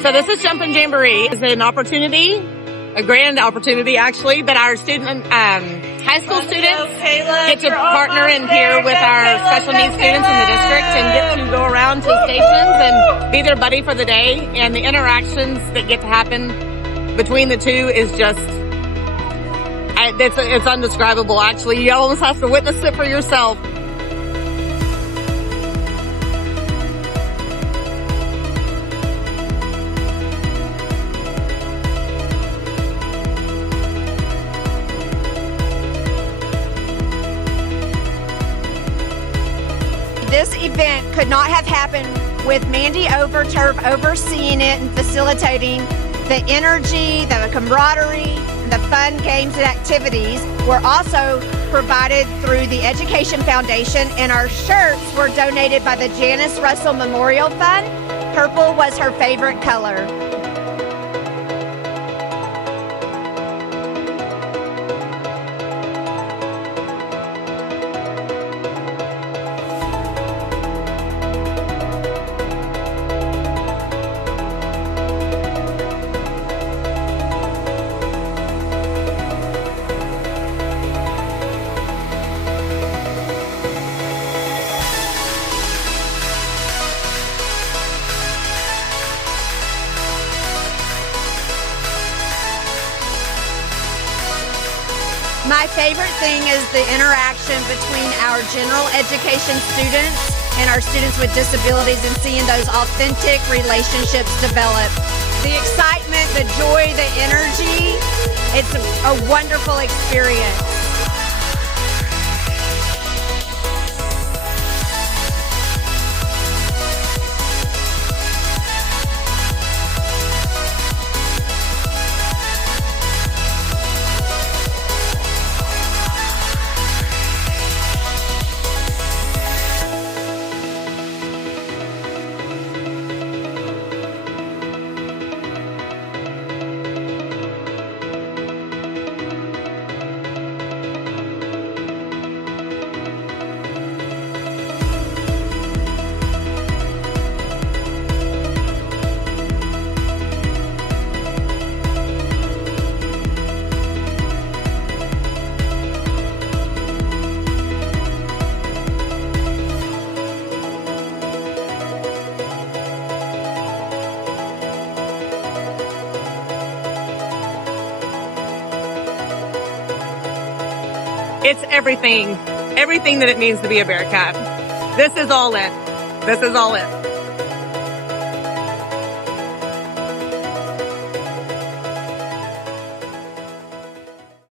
So this is Jumpin Jamboree. It's an opportunity, a grand opportunity actually, that our high school students get to partner in here with our special needs students in the district and get to go around to stations and be their buddy for the day. And the interactions that get to happen between the two is just, it's undescribable actually. You almost have to witness it for yourself. This event could not have happened with Mandy Overturf overseeing it and facilitating. The energy, the camaraderie, the fun games and activities were also provided through the Education Foundation, and our shirts were donated by the Janice Russell Memorial Fund. Purple was her favorite color. My favorite thing is the interaction between our general education students and our students with disabilities and seeing those authentic relationships develop. The excitement, the joy, the energy, it's a wonderful experience. It's everything that it means to be a Bearcat. This is all it. This is all it.